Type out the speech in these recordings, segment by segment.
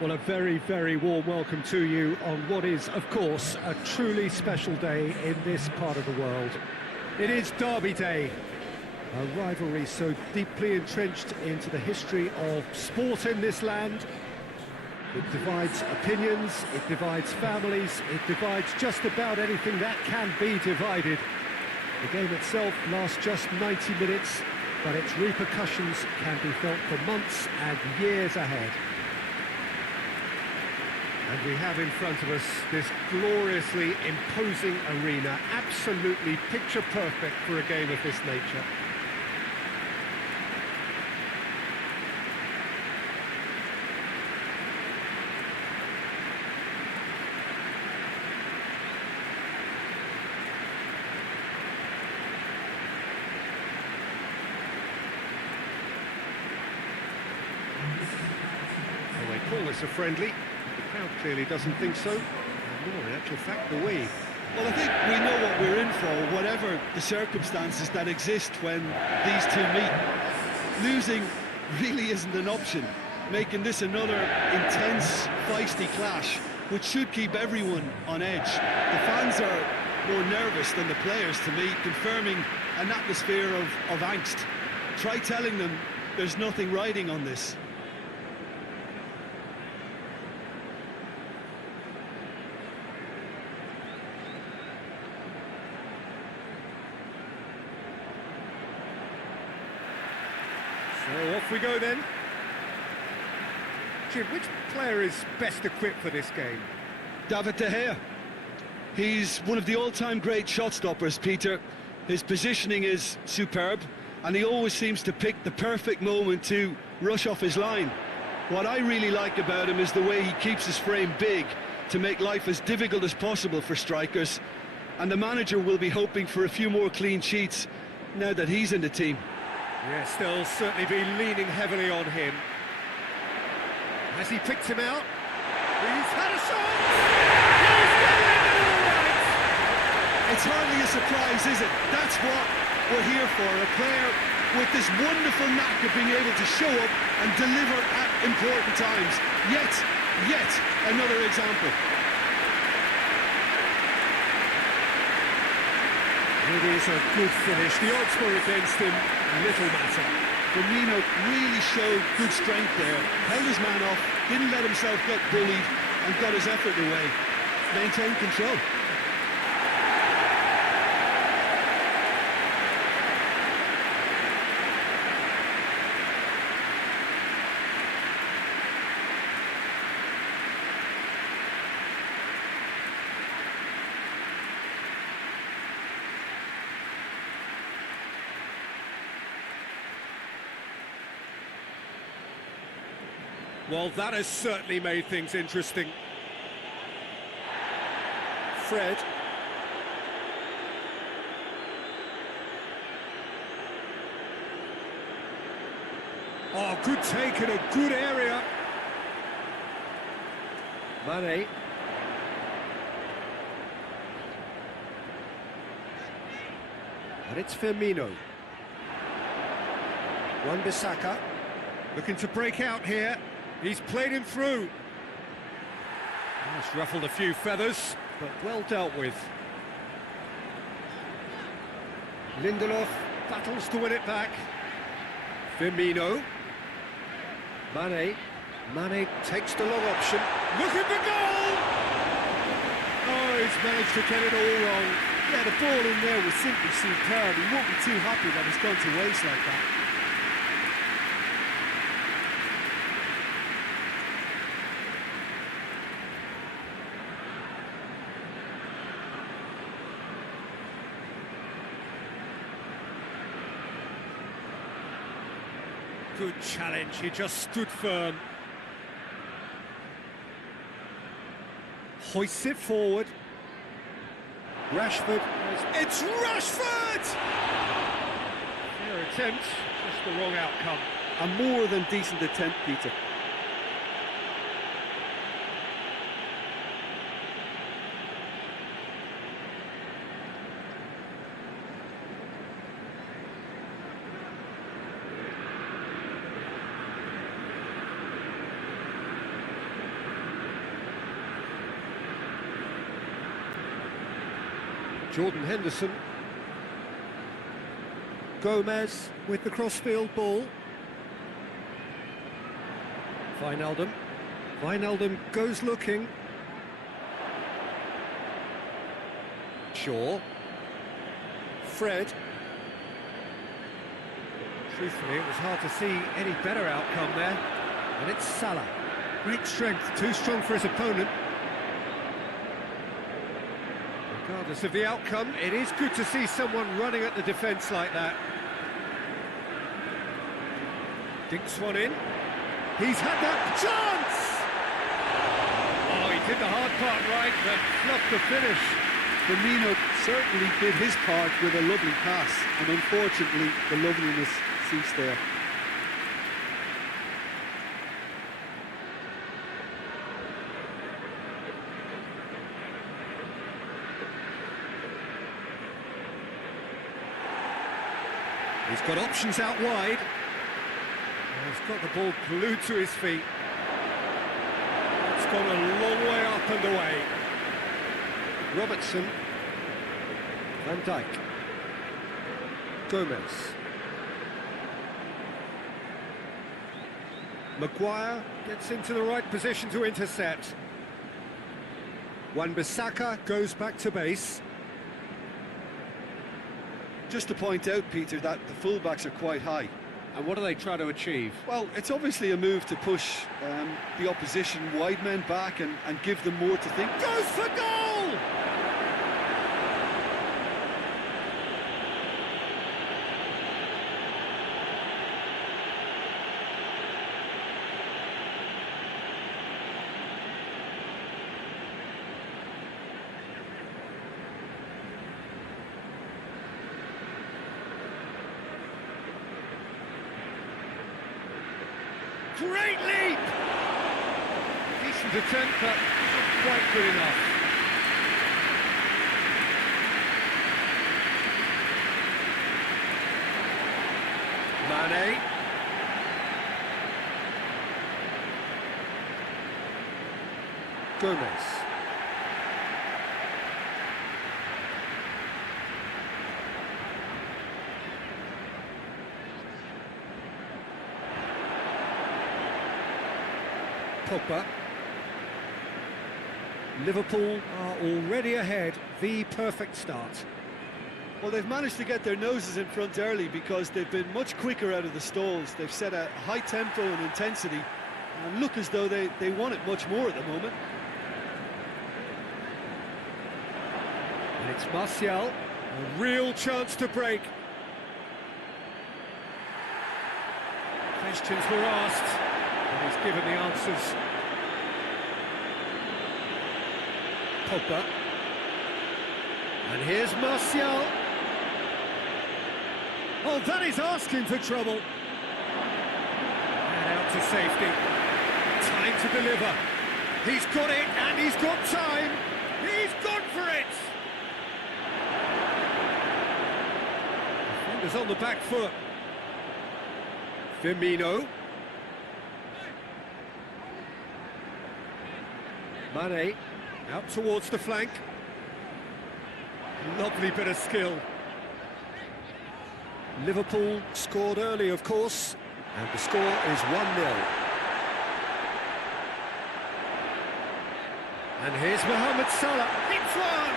Well, a very, very warm welcome to you on what is, of course, a truly special day in this part of the world. It is Derby Day, a rivalry so deeply entrenched into the history of sport in this land. It divides opinions, it divides families, it divides just about anything that can be divided. The game itself lasts just 90 minutes, but its repercussions can be felt for months and years ahead. And we have in front of us this gloriously imposing arena, absolutely picture perfect for a game of this nature. Well, they call this a friendly. The crowd clearly doesn't think so, nor in actual fact the we. Well, I think we know what we're in for, whatever the circumstances that exist when these two meet. Losing really isn't an option, making this another intense, feisty clash, which should keep everyone on edge. The fans are more nervous than the players to me, confirming an atmosphere of angst. Try telling them there's nothing riding on this. So off we go then. Jim, which player is best equipped for this game? David De Gea. He's one of the all-time great shot stoppers, Peter. His positioning is superb, and he always seems to pick the perfect moment to rush off his line. What I really like about him is the way he keeps his frame big to make life as difficult as possible for strikers, and the manager will be hoping for a few more clean sheets now that he's in the team. Yes, they'll certainly be leaning heavily on him. Has he picked him out? He's had a shot! He's got it all right! It's hardly a surprise, is it? That's what we're here for, a player with this wonderful knack of being able to show up and deliver at important times. Yet another example. It is a good finish. The odds were against him, little matter. Firmino really showed good strength there, held his man off, didn't let himself get bullied, and got his effort away. Maintained control. Well, that has certainly made things interesting. Fred. Oh, good take in a good area. Mane. And it's Firmino. Wan-Bissaka. Looking to break out here. He's played him through. That's ruffled a few feathers, but well dealt with. Lindelof battles to win it back. Firmino. Mane takes the long option. Looking for goal! Oh, he's managed to get it all wrong. Yeah, the ball in there was simply superb. He won't be too happy that it's gone to waste like that. Good challenge, he just stood firm. Hoists it forward. Rashford. It's Rashford! Fair attempt, just the wrong outcome. A more than decent attempt, Peter. Jordan Henderson. Gomez with the crossfield ball. Wijnaldum. Wijnaldum goes looking. Shaw. Fred. Truthfully, it was hard to see any better outcome there. And it's Salah. Great strength, too strong for his opponent. Regardless of the outcome, it is good to see someone running at the defence like that. Dinks one in. He's had that chance! Oh, he did the hard part right, but fluffed the finish. Firmino certainly did his part with a lovely pass, and unfortunately the loveliness ceased there. He's got options out wide. He's got the ball glued to his feet. It's gone a long way up and away. Robertson. Van Dijk. Gomez. Maguire gets into the right position to intercept. Wan-Bissaka goes back to base. Just to point out, Peter, that the fullbacks are quite high. And what do they try to achieve? Well, it's obviously a move to push the opposition wide men back and give them more to think. Goes for goal! Great leap! Decent attempt, but not quite good enough. Mane. Gomez. Pogba. Liverpool are already ahead, the perfect start. Well, they've managed to get their noses in front early because they've been much quicker out of the stalls. They've set a high tempo and intensity and look as though they want it much more at the moment. And it's Martial, a real chance to break. Questions were asked. And he's given the answers. Pogba. And here's Martial. Oh, that is asking for trouble. And out to safety. Time to deliver. He's got it, and he's got time. He's gone for it. Defender's on the back foot. Firmino. Mane, out towards the flank. Lovely bit of skill. Liverpool scored early, of course, and the score is 1-0. And here's Mohamed Salah. It's one!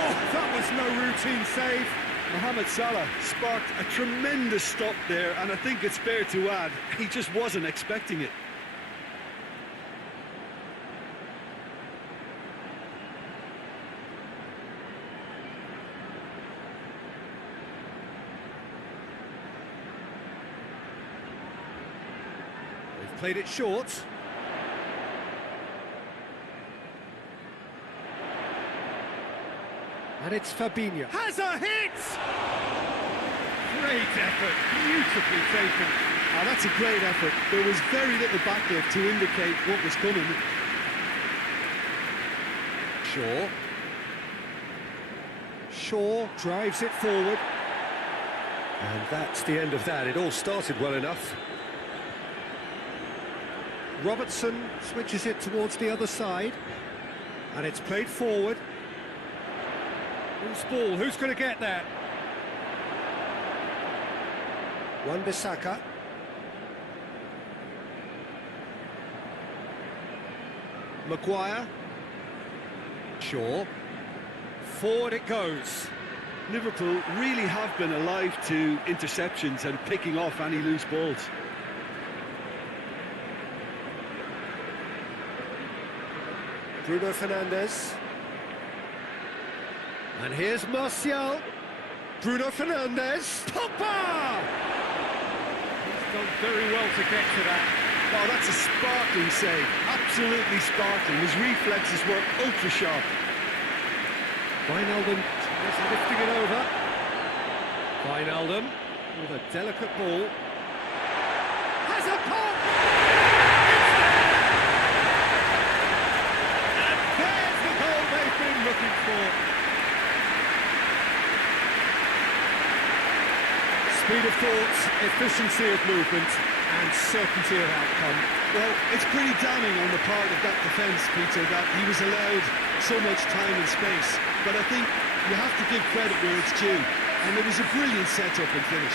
Oh, that was no routine save. Mohamed Salah sparked a tremendous stop there, and I think it's fair to add, he just wasn't expecting it. Played it short. And it's Fabinho. Has a hit! Great effort, beautifully taken. Oh, that's a great effort. There was very little backlift to indicate what was coming. Shaw. Shaw drives it forward. And that's the end of that. It all started well enough. Robertson switches it towards the other side, and it's played forward. Loose ball, who's going to get there? Wan-Bissaka. Maguire. Shaw. Forward it goes. Liverpool really have been alive to interceptions and picking off any loose balls. Bruno Fernandes. And here's Martial. Bruno Fernandes. Pogba! He's done very well to get to that. Oh, that's a sparkling save. Absolutely sparkling. His reflexes were ultra sharp. Wijnaldum is lifting it over. Wijnaldum with a delicate ball. Has a pop! And there's the goal they've been looking for. Speed of thought, efficiency of movement, and certainty of outcome. Well, it's pretty damning on the part of that defence, Peter, that he was allowed so much time and space. But I think you have to give credit where it's due, and it was a brilliant setup and finish.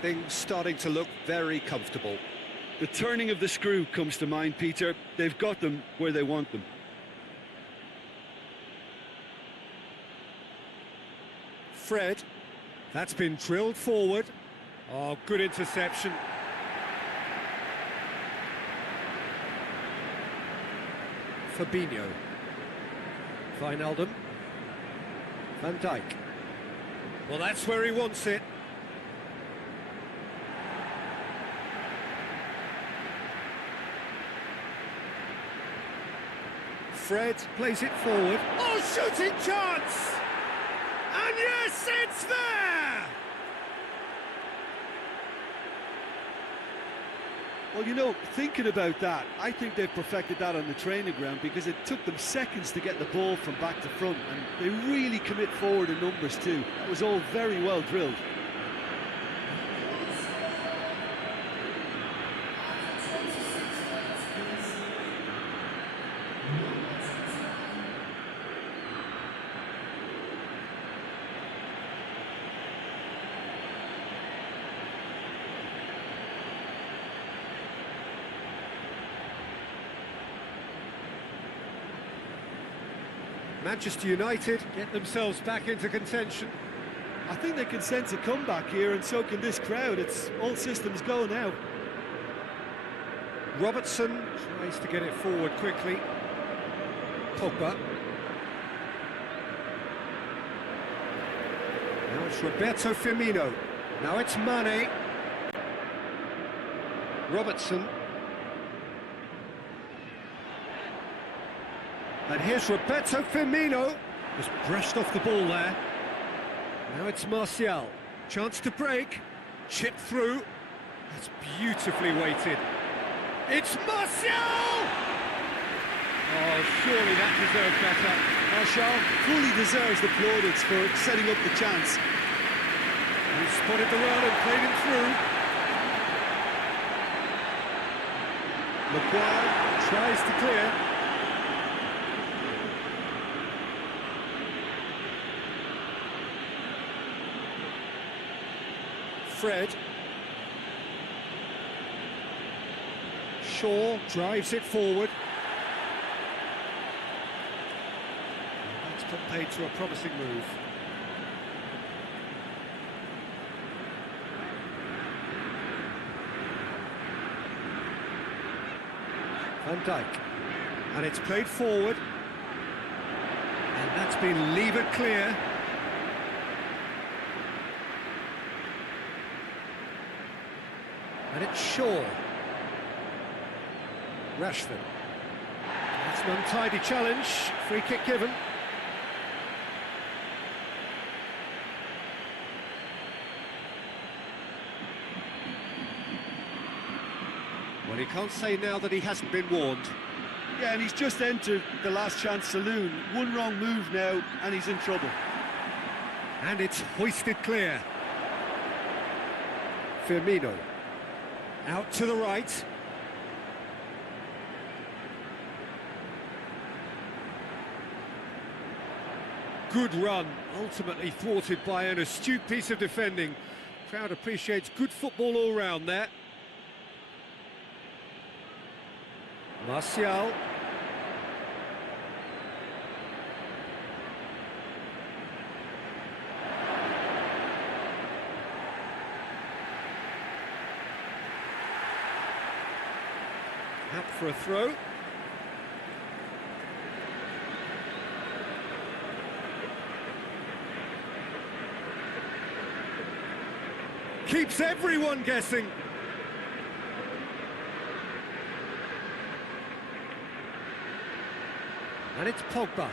Things starting to look very comfortable. The turning of the screw comes to mind, Peter. They've got them where they want them. Fred, that's been drilled forward. Oh, good interception. Fabinho. Wijnaldum. Van Dijk. Well, that's where he wants it. Fred plays it forward. Oh, shooting chance! And yes, it's there! Well, you know, thinking about that, I think they've perfected that on the training ground because it took them seconds to get the ball from back to front, and they really commit forward in numbers too. That was all very well drilled. Manchester United get themselves back into contention. I think they can sense a comeback here, and so can this crowd. It's all systems go now. Robertson tries to get it forward quickly. Pogba. Now it's Roberto Firmino. Now it's Mane. Robertson. And here's Roberto Firmino. Just brushed off the ball there. Now it's Martial. Chance to break. Chip through. That's beautifully weighted. It's Martial! Oh, surely that deserved better. Martial fully deserves the plaudits for setting up the chance. He spotted the run and played him through. Maguire tries to clear. Fred. Shaw drives it forward. That's put paid to a promising move. Van Dijk. And it's played forward. And that's been levered clear. And it's Shaw. Rashford. It's an untidy challenge, free kick given. Well, he can't say now that he hasn't been warned. Yeah, and he's just entered the last chance saloon. One wrong move now, and he's in trouble. And it's hoisted clear. Firmino. Out to the right. Good run, ultimately thwarted by an astute piece of defending. Crowd appreciates good football all round there. Martial. Out for a throw. Keeps everyone guessing. And it's Pogba.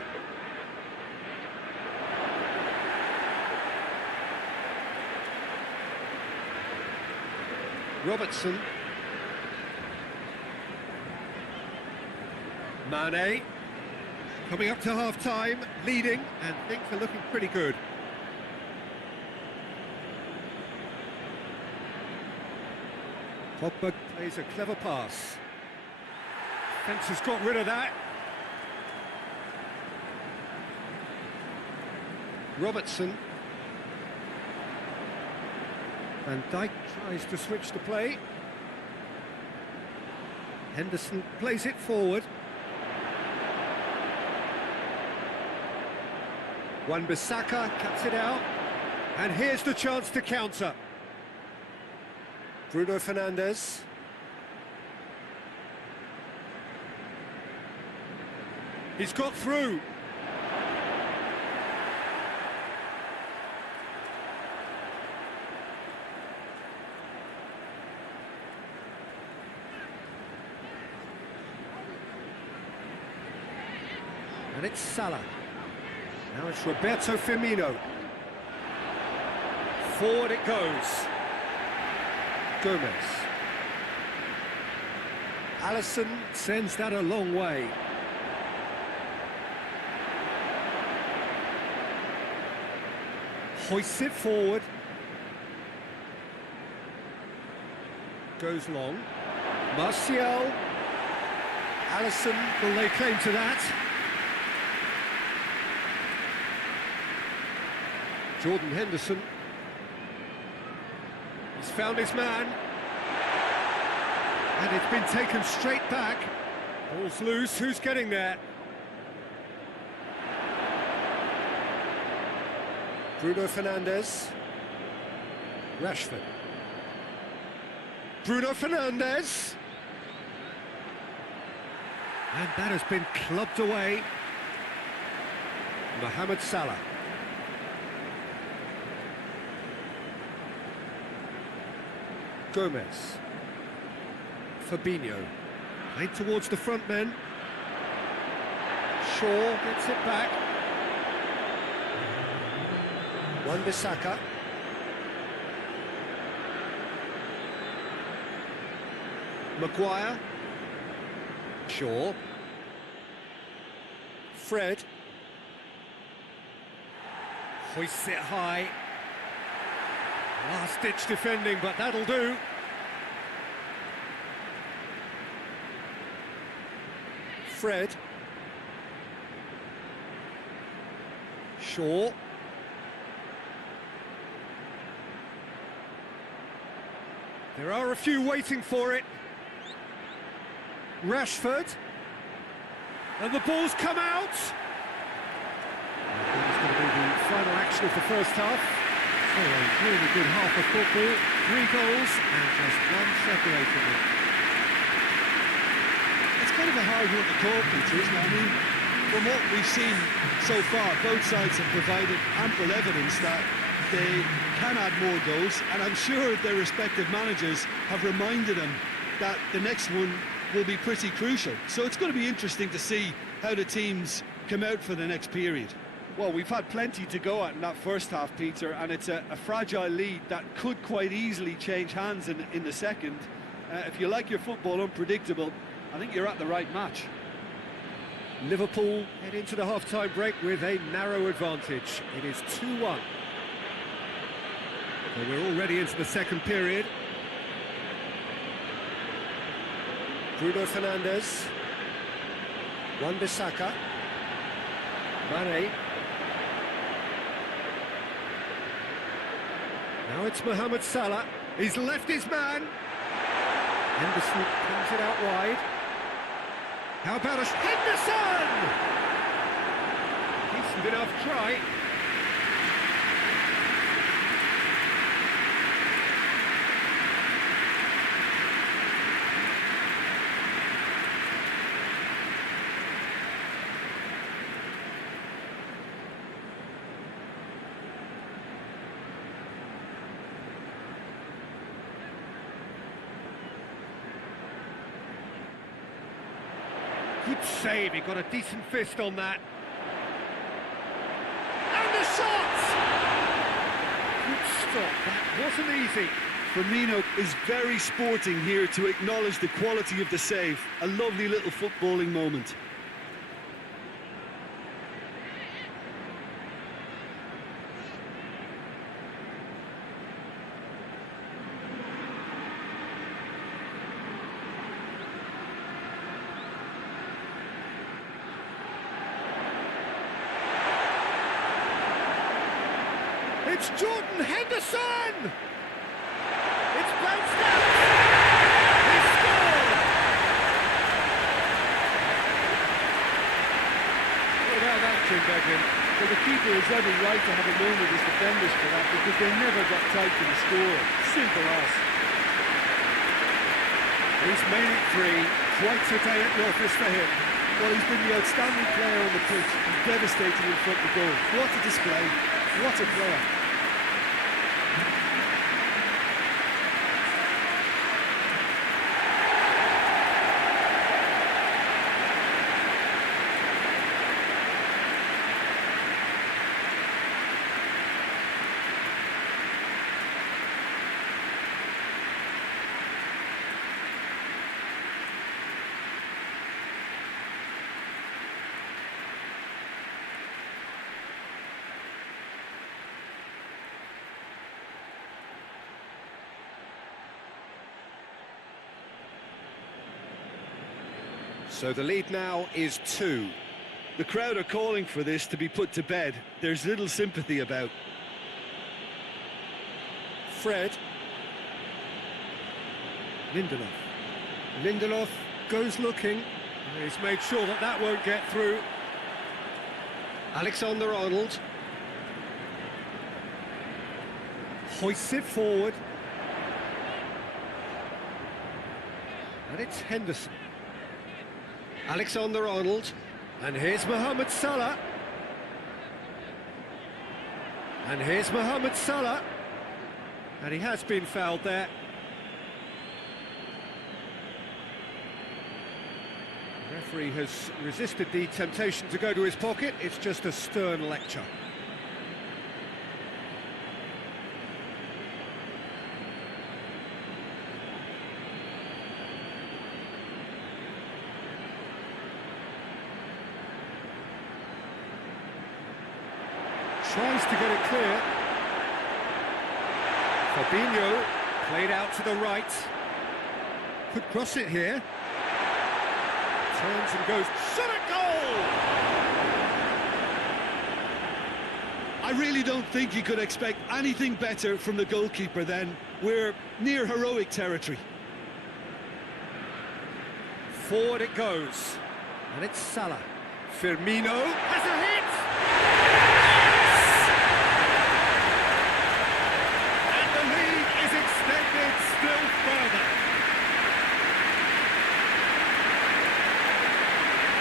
Robertson. Mane. Coming up to half-time, leading, and things are looking pretty good. Pogba plays a clever pass. Fence has got rid of that. Robertson. Van Dijk tries to switch the play. Henderson plays it forward. Wan-Bissaka cuts it out. And here's the chance to counter. Bruno Fernandes. He's got through. And it's Salah. Now it's Roberto Firmino. Forward it goes. Gomez. Alisson sends that a long way. Hoists it forward. Goes long. Martial. Alisson will lay claim to that. Jordan Henderson. He's found his man. And it's been taken straight back. Ball's loose, who's getting there? Bruno Fernandes. Rashford. Bruno Fernandes. And that has been clubbed away. Mohamed Salah. Gomez. Fabinho. Played towards the front men. Shaw gets it back. Wan-Bissaka. Maguire. Shaw. Fred. Hoists it high. Last-ditch defending, but that'll do. Fred. Shaw. There are a few waiting for it. Rashford. And the ball's come out. I think it's going to be the final action of the first half. Oh, a really good half of football. 3 goals and just one separating them. It's kind of a hard one to call, Peter, isn't it? I mean, from what we've seen so far, both sides have provided ample evidence that they can add more goals, and I'm sure their respective managers have reminded them that the next one will be pretty crucial. So it's going to be interesting to see how the teams come out for the next period. Well, we've had plenty to go at in that first half, Peter, and it's a fragile lead that could quite easily change hands in the second. If you like your football unpredictable, I think you're at the right match. Liverpool head into the half-time break with a narrow advantage. It is 2-1. So we're already into the second period. Bruno Fernandes. Wan-Bissaka. Mane. Now it's Mohamed Salah. He's left his man. Henderson comes it out wide. How about a Henderson? Decent enough try. Good save, he got a decent fist on that. And the shot! Good stop, that wasn't easy. Firmino is very sporting here to acknowledge the quality of the save. A lovely little footballing moment. It's Jordan Henderson! It's bounced out! He scored! What about that, Jim Beglin? Well, the keeper is every right to have a moan with his defenders for that, because they never got tight to the score. Simple as. He's made it 3. Quite a day at the office for him. Well, he's been the outstanding player on the pitch, and devastating in front of goal. What a display, what a player. So the lead now is 2. The crowd are calling for this to be put to bed. There's little sympathy about. Fred. Lindelof. Lindelof goes looking. He's made sure that that won't get through. Alexander-Arnold. Hoists it forward. And it's Henderson. Alexander-Arnold. And here's Mohamed Salah. And here's Mohamed Salah. And he has been fouled there. The referee has resisted the temptation to go to his pocket. It's just a stern lecture. Tries to get it clear. Fabinho played out to the right. Could cross it here. Turns and goes. Shot at goal! I really don't think you could expect anything better from the goalkeeper then. We're near heroic territory. Forward it goes. And it's Salah. Firmino has a hit! Still further.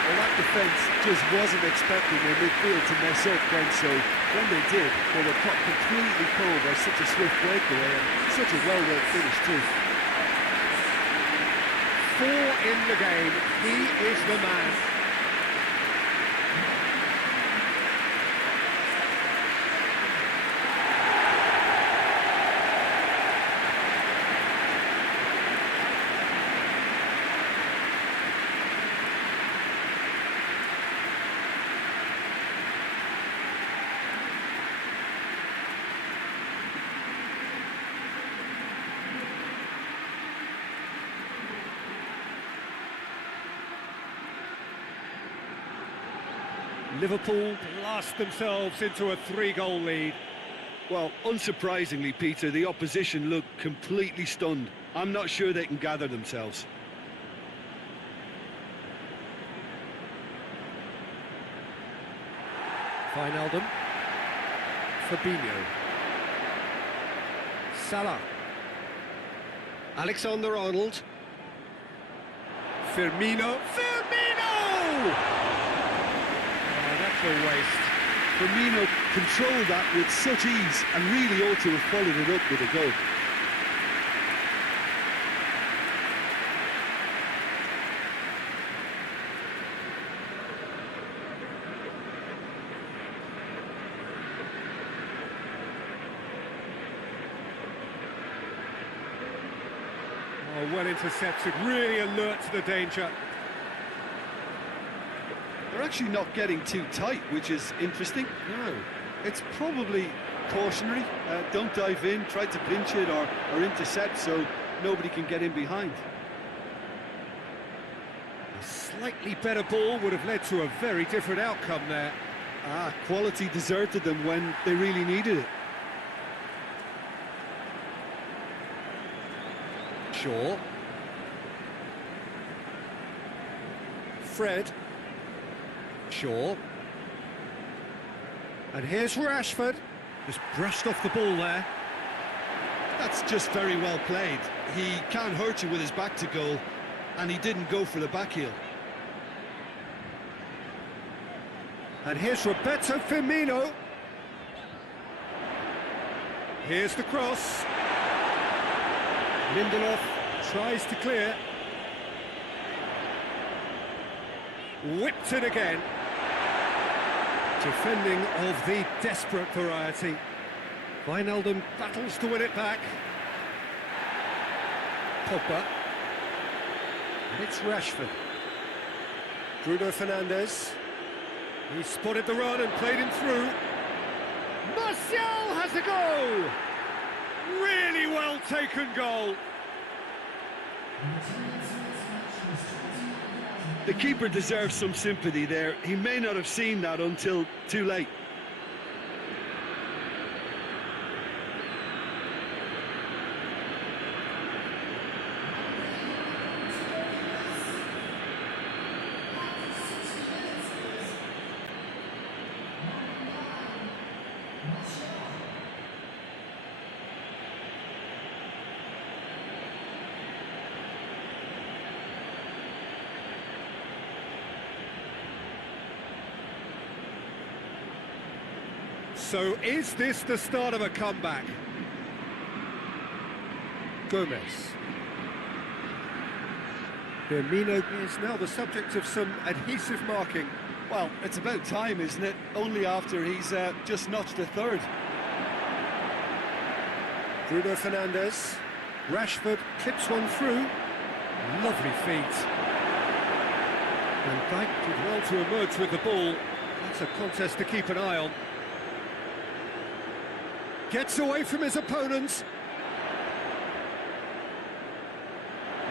Well, that defence just wasn't expecting their midfield to mess up then, so when they did, they were caught completely cold by such a swift breakaway and such a well-worked finish too. 4 in the game. He is the man. Liverpool blast themselves into a 3-goal lead. Well, unsurprisingly, Peter, the opposition look completely stunned. I'm not sure they can gather themselves. Wijnaldum. Fabinho. Salah. Alexander-Arnold. Firmino. A waste. Firmino controlled that with such ease and really ought to have followed it up with a goal. Oh, well intercepted, really alert to the danger. They're actually not getting too tight, which is interesting. No. It's probably cautionary. Don't dive in, try to pinch it or intercept so nobody can get in behind. A slightly better ball would have led to a very different outcome there. Quality deserted them when they really needed it. Shaw. Fred. Shaw. And here's Rashford. Just brushed off the ball there. That's just very well played. He can't hurt you with his back to goal, and he didn't go for the back heel. And here's Roberto Firmino. Here's the cross. Lindelof tries to clear. Whipped it again. Defending of the desperate variety. Wijnaldum battles to win it back. Pogba. And it's Rashford. Bruno Fernandes. He spotted the run and played him through. Martial has a go! Really well taken goal. The keeper deserves some sympathy there. He may not have seen that until too late. So is this the start of a comeback? Gomez. Firmino is now the subject of some adhesive marking. Well, it's about time, isn't it? Only after he's just notched a third. Bruno Fernandes. Rashford clips one through. Lovely feet. And Dijk did well to emerge with the ball. That's a contest to keep an eye on. Gets away from his opponents.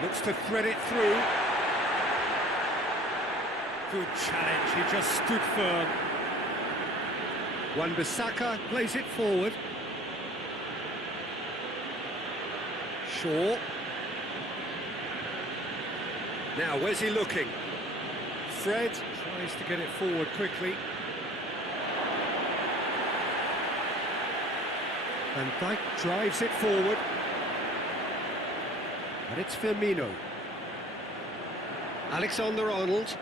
Looks to thread it through. Good challenge, he just stood firm. Wan-Bissaka plays it forward. Shaw. Now, where's he looking? Fred tries to get it forward quickly. And Dijk drives it forward. And it's Firmino. Alexander-Arnold.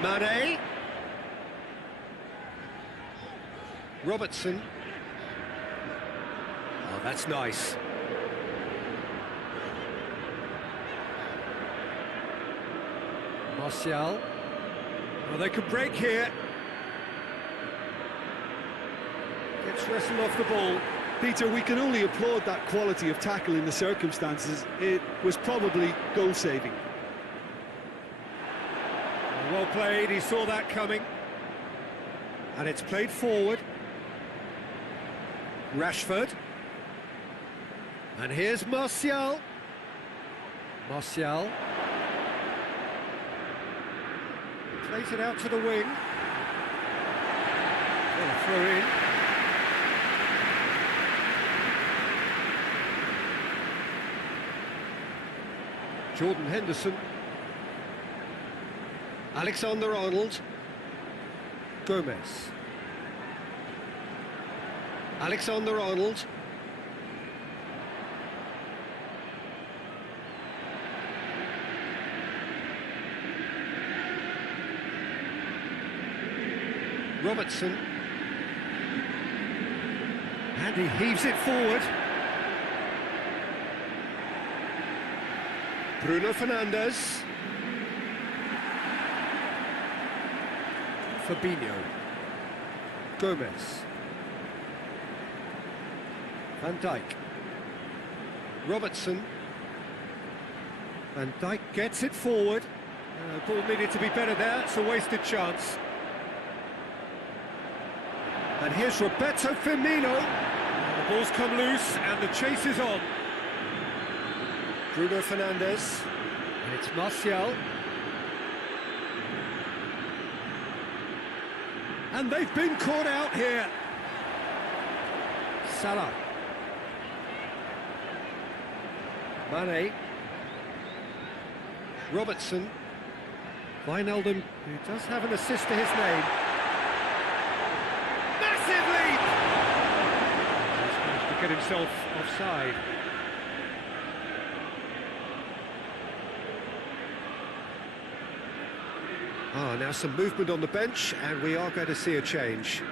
Mane. Robertson. Oh, that's nice. Martial. Well, they could break here. Gets wrestled off the ball. Peter, we can only applaud that quality of tackle in the circumstances. It was probably goal-saving. Well played, he saw that coming. And it's played forward. Rashford. And here's Martial. Martial. Plays it out to the wing. Well, a throw in. Jordan Henderson. Alexander-Arnold. Gomez. Alexander-Arnold. Robertson. And he heaves it forward. Bruno Fernandes. Fabinho. Gomez. Van Dijk. Robertson. Van Dijk gets it forward. The ball needed to be better there, it's a wasted chance. And here's Roberto Firmino. The ball's come loose and the chase is on. Bruno Fernandes. And it's Martial. And they've been caught out here. Salah. Mane. Robertson. Wijnaldum, who does have an assist to his name. Massive lead! He's managed to get himself offside. Now some movement on the bench, and we are going to see a change.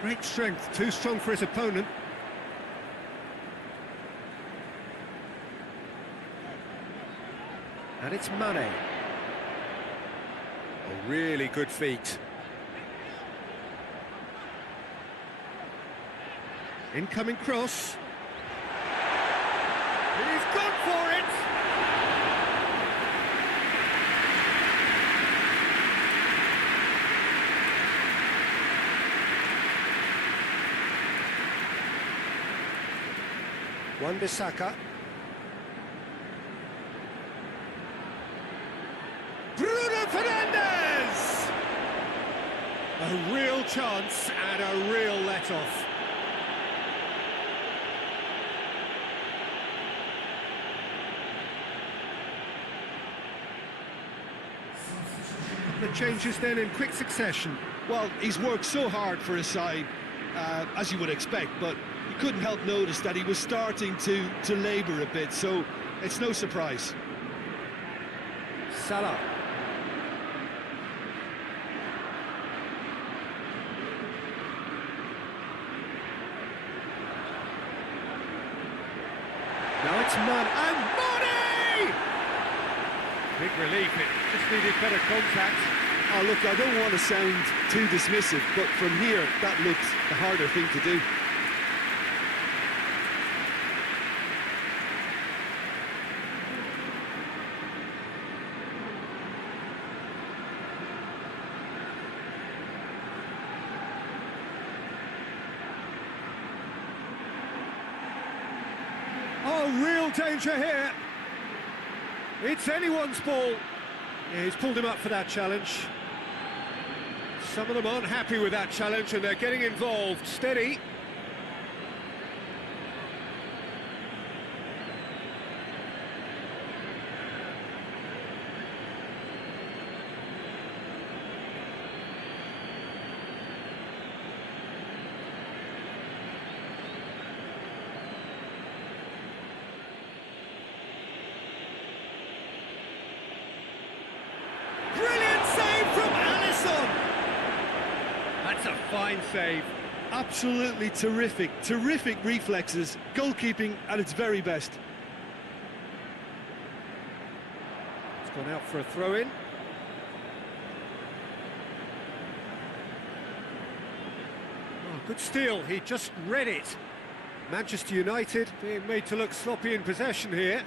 Great strength, too strong for his opponent. And it's Mane. A really good feat. Incoming cross. He's gone for it! Wan-Bissaka. Bruno Fernandes! A real chance and a real let-off. The changes then in quick succession. Well, he's worked so hard for his side, as you would expect, but you couldn't help notice that he was starting to labour a bit, so it's no surprise. Salah. Now it's Mane, and Mane! Big relief, it just needed better contact. Oh, look, I don't want to sound too dismissive, but from here, that looks the harder thing to do. Oh, real danger here. It's anyone's ball. Yeah, he's pulled him up for that challenge. Some of them aren't happy with that challenge and they're getting involved. Steady. fine save. Absolutely terrific, terrific reflexes, goalkeeping at its very best. It's gone out for a throw-in. Oh, good steal, he just read it. Manchester United being made to look sloppy in possession here.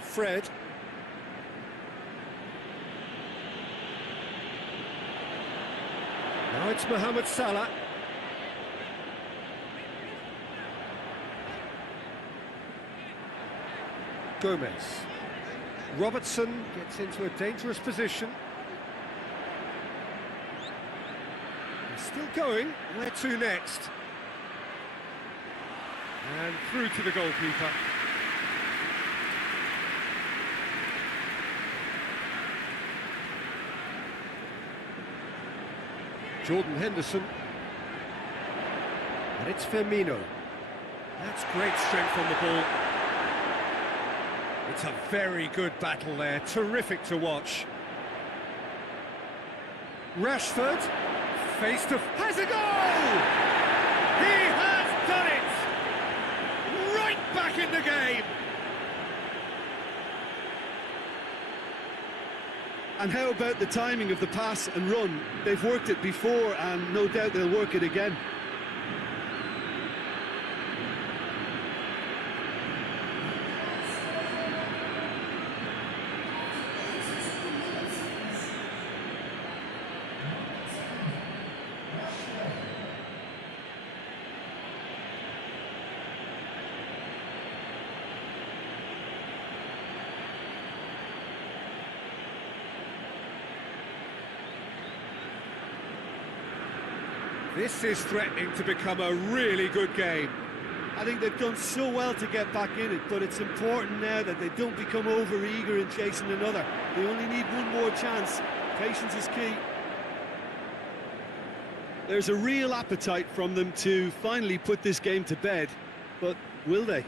Fred. Now it's Mohamed Salah. Gomez. Robertson gets into a dangerous position. He's still going. Where to next? And through to the goalkeeper. Jordan Henderson. And it's Firmino. That's great strength on the ball. It's a very good battle there, terrific to watch. Rashford, face to... has a goal! He has done it! Right back in the game! And how about the timing of the pass and run? They've worked it before and no doubt they'll work it again. This is threatening to become a really good game. I think they've done so well to get back in it, but it's important now that they don't become over-eager in chasing another. They only need one more chance. Patience is key. There's a real appetite from them to finally put this game to bed, but will they?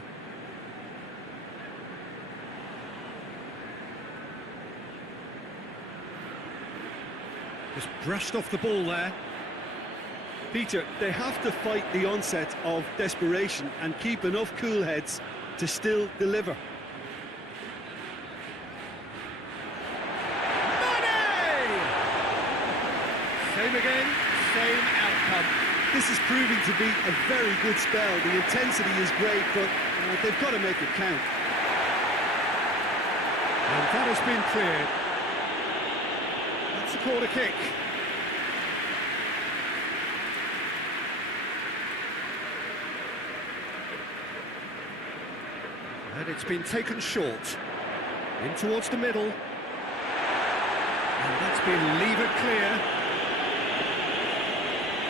Just brushed off the ball there. Peter, they have to fight the onset of desperation and keep enough cool heads to still deliver. Money! Same again, same outcome. This is proving to be a very good spell. The intensity is great, but they've got to make it count. And that has been cleared. That's a corner kick. And it's been taken short. In towards the middle. And that's been levered clear.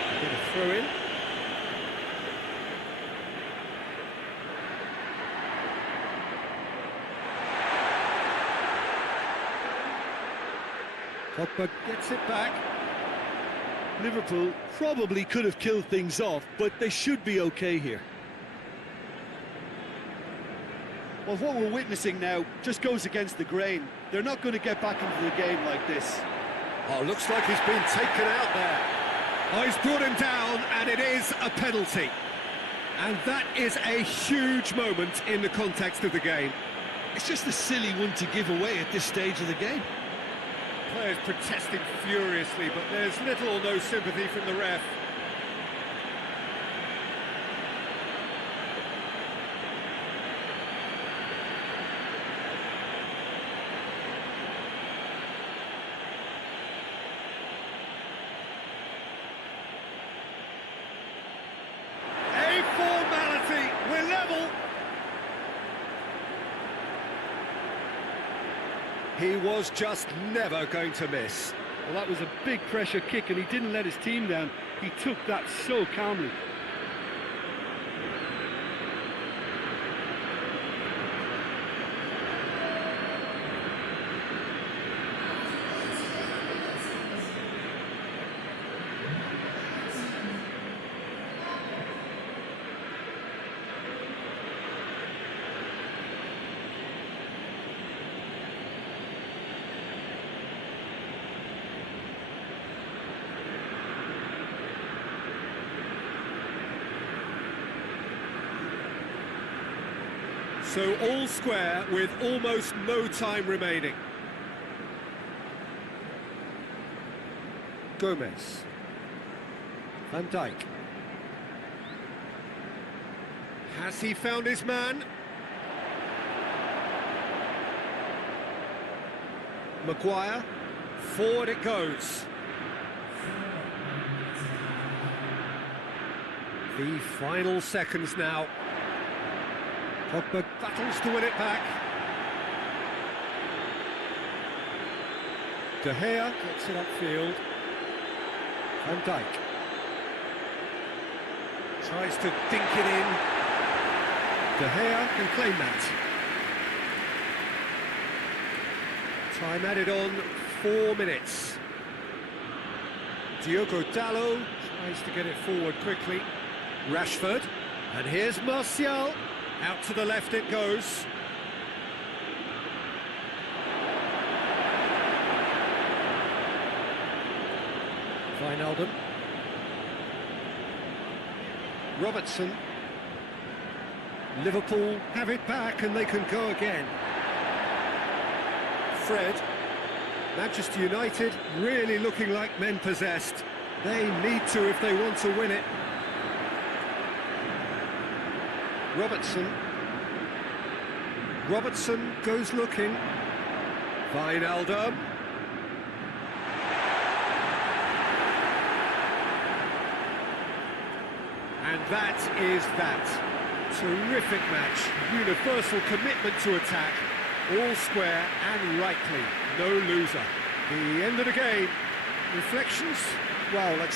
A bit of throw in. Pogba gets it back. Liverpool probably could have killed things off, but they should be okay here. Well, what we're witnessing now just goes against the grain. They're not going to get back into the game like this. Oh, looks like he's been taken out there. Oh, he's brought him down, and it is a penalty. And that is a huge moment in the context of the game. It's just a silly one to give away at this stage of the game. Players protesting furiously, but there's little or no sympathy from the ref. A formality, we're level. He was just never going to miss. Well, that was a big pressure kick and he didn't let his team down. He took that so calmly. So all square with almost no time remaining. Gomez. Van Dijk. Has he found his man? Maguire. Forward it goes. The final seconds now. Pogba battles to win it back. De Gea gets it upfield. Van Dijk tries to dink it in. De Gea can claim that. Time added on, 4 minutes. Diogo Dalot tries to get it forward quickly. Rashford, and here's Martial. Out to the left it goes. Wijnaldum. Robertson. Liverpool have it back and they can go again. Fred. Manchester United really looking like men possessed. They need to if they want to win it. Robertson goes looking. Wijnaldum. And that is that. Terrific match. Universal commitment to attack. All square and rightly. No loser. The end of the game. Reflections? Well, that's